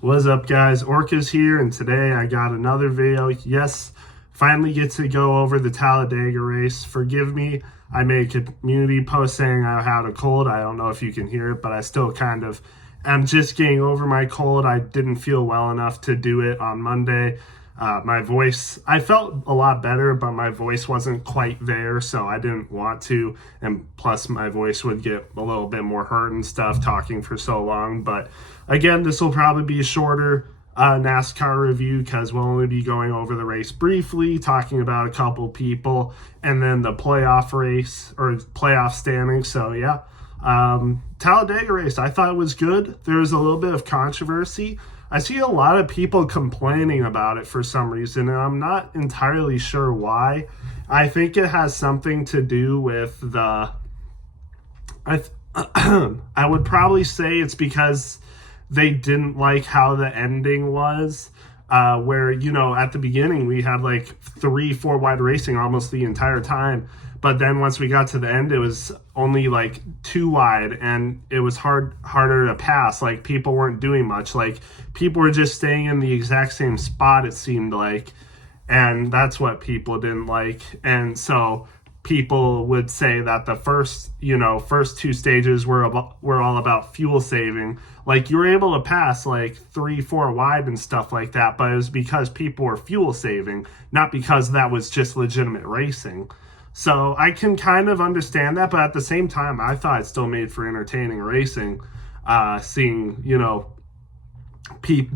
What's up, guys? Orca's here, and today I got another video. Yes, finally get to go over the Talladega race. Forgive me, I made a community post saying I had a cold. I don't know if you can hear it, but I still kind of am just getting over my cold. I didn't feel well enough to do it on Monday. My voice, I felt a lot better, but my voice wasn't quite there, so I didn't want to. And plus, my voice would get a little bit more hurt and stuff talking for so long. But again, this will probably be a shorter NASCAR review because we'll only be going over the race briefly, talking about a couple people, and then the playoff race or playoff standings. So, yeah. Talladega race, I thought it was good. There was a little bit of controversy. I see a lot of people complaining about it for some reason, and I'm not entirely sure why. I think it has something to do with I would probably say it's because they didn't like how the ending was, where, at the beginning we had like 3-4 wide racing almost the entire time. But then once we got to the end, it was only like 2 wide, and it was harder to pass. Like, people weren't doing much. Like, people were just staying in the exact same spot, it seemed like. And that's what people didn't like. And so people would say that the first 2 stages were all about fuel saving. Like, you were able to pass like 3-4 wide and stuff like that, but it was because people were fuel saving, not because that was just legitimate racing. So I can kind of understand that, but at the same time, I thought it still made for entertaining racing. Seeing,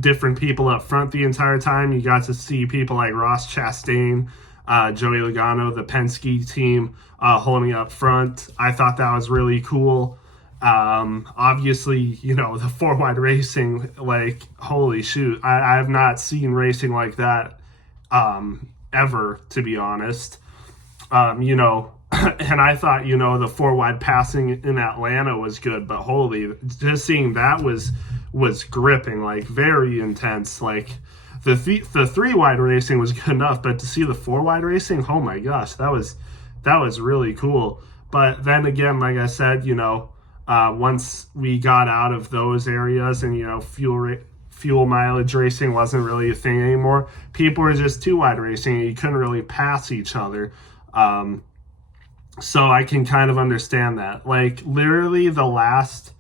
different people up front the entire time. You got to see people like Ross Chastain, Joey Logano, the Penske team, holding up front. I thought that was really cool. Obviously, the 4 wide racing, like, holy shoot. I have not seen racing like that ever, to be honest. And I thought, the 4 wide passing in Atlanta was good, but holy, just seeing that was gripping, like, very intense. Like, the 3 wide racing was good enough, but to see the 4 wide racing, oh my gosh, that was really cool. But then again, like I said, once we got out of those areas and, fuel mileage racing wasn't really a thing anymore, people were just 2 wide racing and you couldn't really pass each other. So I can kind of understand that. Like, literally the last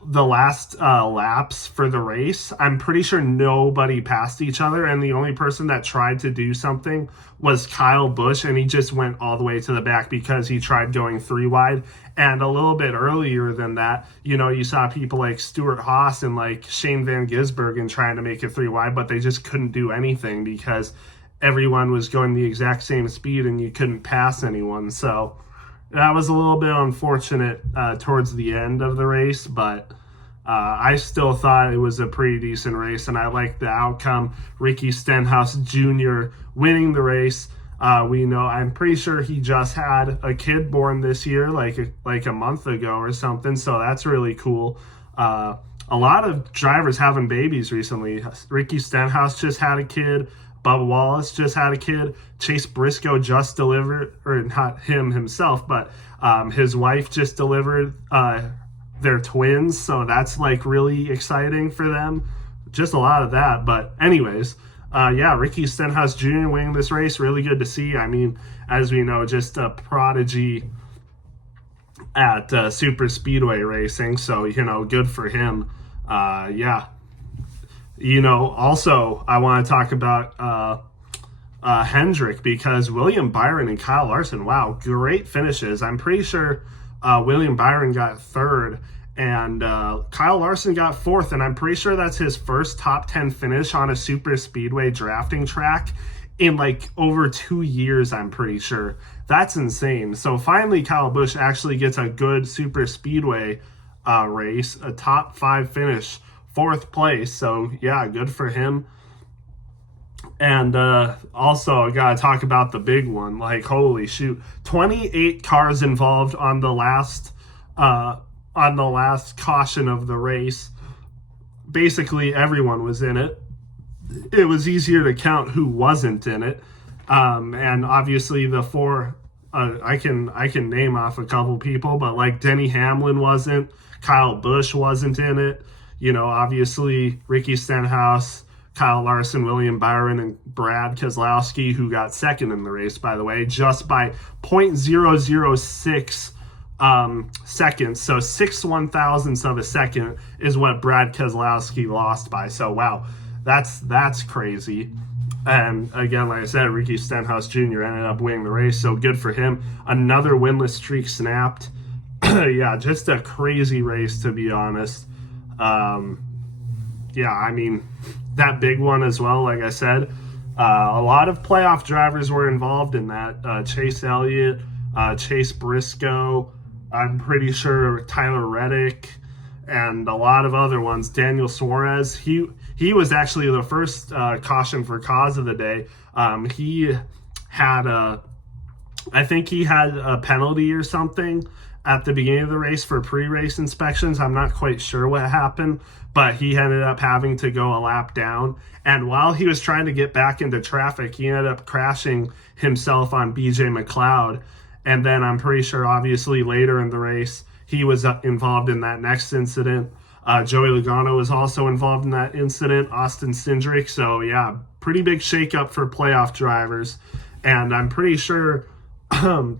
laps for the race, I'm pretty sure nobody passed each other, and the only person that tried to do something was Kyle Busch, and he just went all the way to the back because he tried going 3 wide. And a little bit earlier than that, you saw people like Stuart Haas and like Shane Van Gisbergen trying to make it 3 wide, but they just couldn't do anything because everyone was going the exact same speed and you couldn't pass anyone. So that was a little bit unfortunate towards the end of the race, but I still thought it was a pretty decent race, and I liked the outcome. Ricky Stenhouse Jr. winning the race. I'm pretty sure he just had a kid born this year, like a month ago or something, so that's really cool. A lot of drivers having babies recently. Ricky Stenhouse just had a kid. Bubba Wallace just had a kid. Chase Briscoe just delivered, or not him himself, but his wife just delivered their twins. So that's like really exciting for them. Just a lot of that. But anyways, Ricky Stenhouse Jr. winning this race, really good to see. I mean, as we know, just a prodigy at super speedway racing. So, good for him. Also, I want to talk about Hendrick, because William Byron and Kyle Larson, wow, great finishes. I'm pretty sure William Byron got 3rd and Kyle Larson got 4th, and I'm pretty sure that's his first top 10 finish on a super speedway drafting track in like over 2 years, I'm pretty sure. That's insane. So finally, Kyle Busch actually gets a good super speedway race, a top 5 finish. 4th place, so yeah, good for him. And also, I gotta talk about the big one. Like, holy shoot, 28 cars involved on the last caution of the race. Basically, everyone was in it. It was easier to count who wasn't in it, and obviously the 4. I can name off a couple people, but like Denny Hamlin wasn't. Kyle Busch wasn't in it. Obviously Ricky Stenhouse, Kyle Larson, William Byron, and Brad Keselowski, who got second in the race, by the way, just by 0.006 seconds. So 6/1000ths of a second is what Brad Keselowski lost by. So wow, that's crazy. And again, like I said, Ricky Stenhouse Jr. ended up winning the race, so good for him. Another winless streak snapped. Yeah, just a crazy race, to be honest. That big one as well, like I said. A lot of playoff drivers were involved in that. Chase Elliott, Chase Briscoe, I'm pretty sure Tyler Reddick, and a lot of other ones. Daniel Suarez, he was actually the first caution for cause of the day. I think he had a penalty or something at the beginning of the race for pre-race inspections. I'm not quite sure what happened, but he ended up having to go a lap down. And while he was trying to get back into traffic, he ended up crashing himself on BJ McLeod. And then I'm pretty sure, obviously, later in the race, he was involved in that next incident. Joey Logano was also involved in that incident, Austin Cindric. So, yeah, pretty big shakeup for playoff drivers. And I'm pretty sure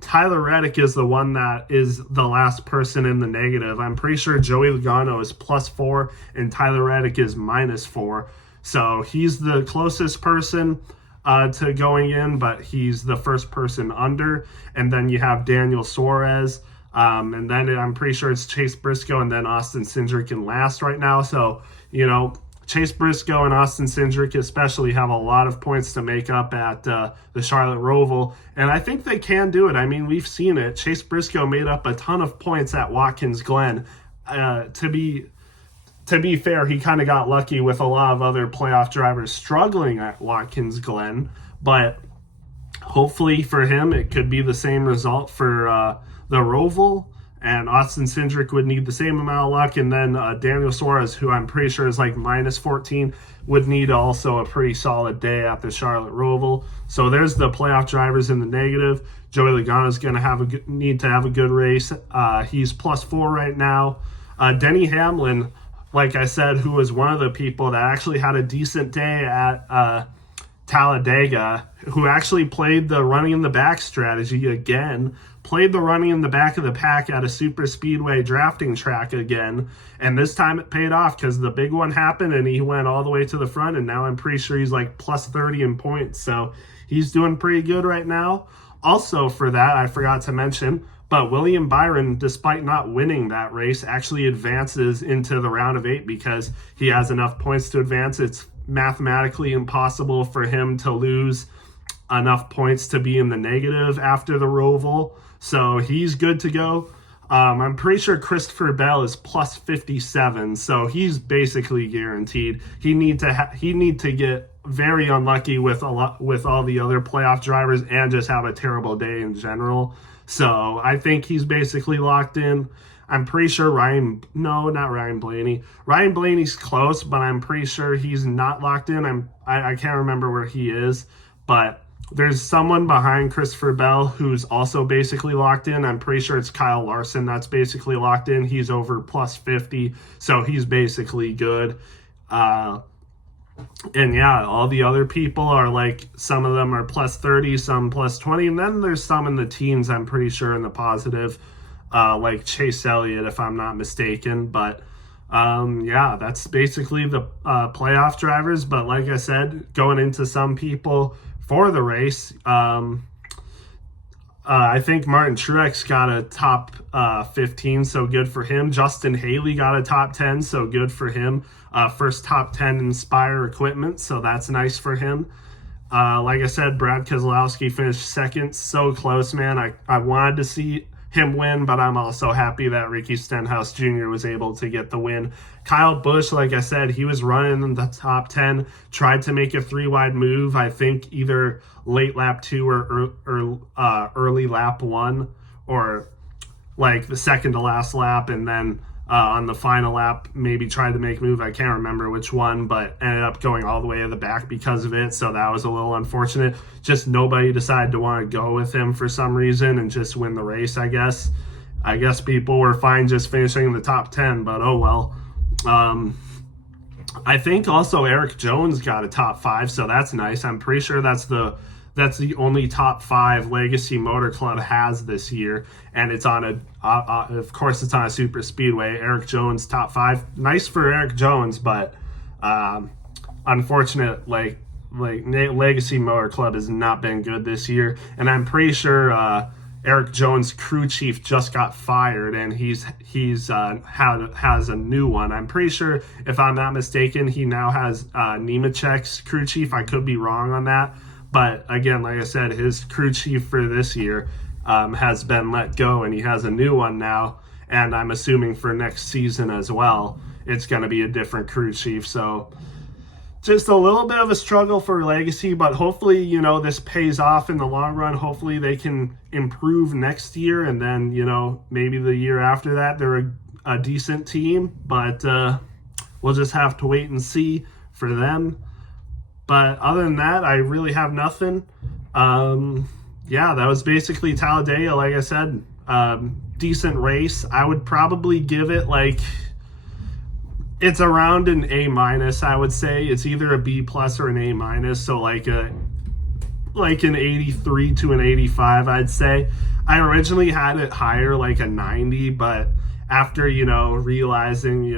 Tyler Reddick is the one that is the last person in the negative. I'm pretty sure Joey Logano is +4 and Tyler Reddick is -4. So he's the closest person to going in, but he's the first person under. And then you have Daniel Suarez. And then I'm pretty sure it's Chase Briscoe and then Austin Cindric in last right now. So, Chase Briscoe and Austin Cindric especially have a lot of points to make up at the Charlotte Roval, and I think they can do it. I mean, we've seen it. Chase Briscoe made up a ton of points at Watkins Glen. To be fair, he kind of got lucky with a lot of other playoff drivers struggling at Watkins Glen, but hopefully for him, it could be the same result for the Roval. And Austin Cindric would need the same amount of luck. And then Daniel Suarez, who I'm pretty sure is like -14, would need also a pretty solid day at the Charlotte Roval. So there's the playoff drivers in the negative. Joey Logano is going to need to have a good race. He's +4 right now. Denny Hamlin, like I said, who was one of the people that actually had a decent day at Talladega, who actually played the running in the back strategy again, played the running in the back of the pack at a super speedway drafting track again, and this time it paid off because the big one happened and he went all the way to the front, and now I'm pretty sure he's like +30 in points, so he's doing pretty good right now. Also for that, I forgot to mention, but William Byron, despite not winning that race, actually advances into the round of 8 because he has enough points to advance. It's mathematically impossible for him to lose enough points to be in the negative after the Roval, so he's good to go. I'm pretty sure Christopher Bell is +57, so he's basically guaranteed. He need to get very unlucky with all the other playoff drivers and just have a terrible day in general. So I think he's basically locked in. I'm pretty sure not Ryan Blaney. Ryan Blaney's close, but I'm pretty sure he's not locked in. I can't remember where he is, but there's someone behind Christopher Bell who's also basically locked in. I'm pretty sure it's Kyle Larson that's basically locked in. He's over +50, so he's basically good. And yeah, all the other people are like, some of them are +30, some +20, and then there's some in the teens, I'm pretty sure, in the positive, like Chase Elliott, if I'm not mistaken. But yeah, that's basically the playoff drivers. But like I said, going into some people for the race, I think Martin Truex got a top 15, so good for him. Justin Haley got a top 10, so good for him. First top 10 Inspire equipment, so that's nice for him. Like I said, Brad Keselowski finished second. So close, man. I wanted to see him win, but I'm also happy that Ricky Stenhouse Jr. was able to get the win. Kyle Busch, like I said, he was running in the top 10, tried to make a 3-wide move, I think either late lap 2 or early lap 1, or like the second to last lap, and then on the final lap maybe tried to make a move. I can't remember which one, but ended up going all the way to the back because of it, so that was a little unfortunate. Just nobody decided to want to go with him for some reason and just win the race, I guess. People were fine just finishing in the top 10, but oh well. I think also Eric Jones got a top 5, so that's nice. I'm pretty sure that's the only top 5 Legacy Motor Club has this year, and it's on of course it's on a super speedway. Eric Jones top 5, nice for Eric Jones, but unfortunate, Legacy Motor Club has not been good this year, and I'm pretty sure Eric Jones' crew chief just got fired, and he's has a new one. I'm pretty sure, if I'm not mistaken, he now has Nemechek's crew chief. I could be wrong on that, but again, like I said, his crew chief for this year has been let go, and he has a new one now. And I'm assuming for next season as well, it's going to be a different crew chief. So just a little bit of a struggle for Legacy, but hopefully, this pays off in the long run. Hopefully they can improve next year, and then, maybe the year after that, they're a decent team, but we'll just have to wait and see for them. But other than that, I really have nothing. Yeah, that was basically Talladega. Like I said, decent race. I would probably give it it's around an A-, I would say. It's either a B+ or an A-, so like an 83 to an 85, I'd say. I originally had it higher, like a 90, but after, realizing,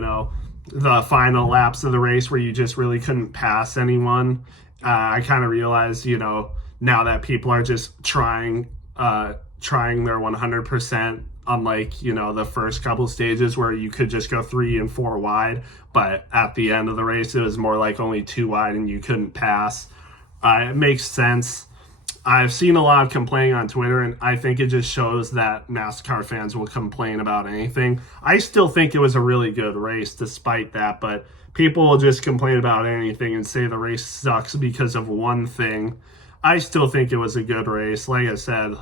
the final laps of the race where you just really couldn't pass anyone, I kind of realized, now that people are just trying their 100%, unlike, the first couple stages where you could just go 3 and 4 wide, but at the end of the race, it was more like only 2 wide and you couldn't pass. It makes sense. I've seen a lot of complaining on Twitter, and I think it just shows that NASCAR fans will complain about anything. I still think it was a really good race despite that, but people will just complain about anything and say the race sucks because of one thing. I still think it was a good race. Like I said,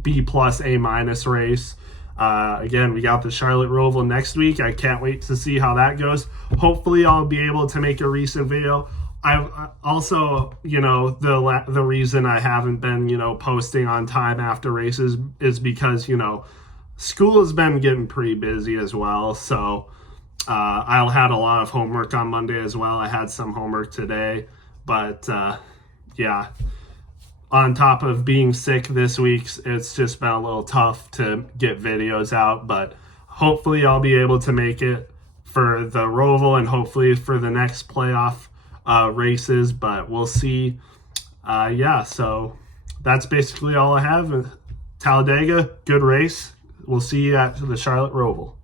B+, A- race. Again, we got the Charlotte Roval next week. I can't wait to see how that goes. Hopefully I'll be able to make a recent video. I also, the reason I haven't been, posting on time after races is because, school has been getting pretty busy as well. So I had a lot of homework on Monday as well. I had some homework today, but yeah. On top of being sick this week, it's just been a little tough to get videos out, but hopefully I'll be able to make it for the Roval and hopefully for the next playoff races, but we'll see. Yeah, so that's basically all I have. Talladega, good race. We'll see you at the Charlotte Roval.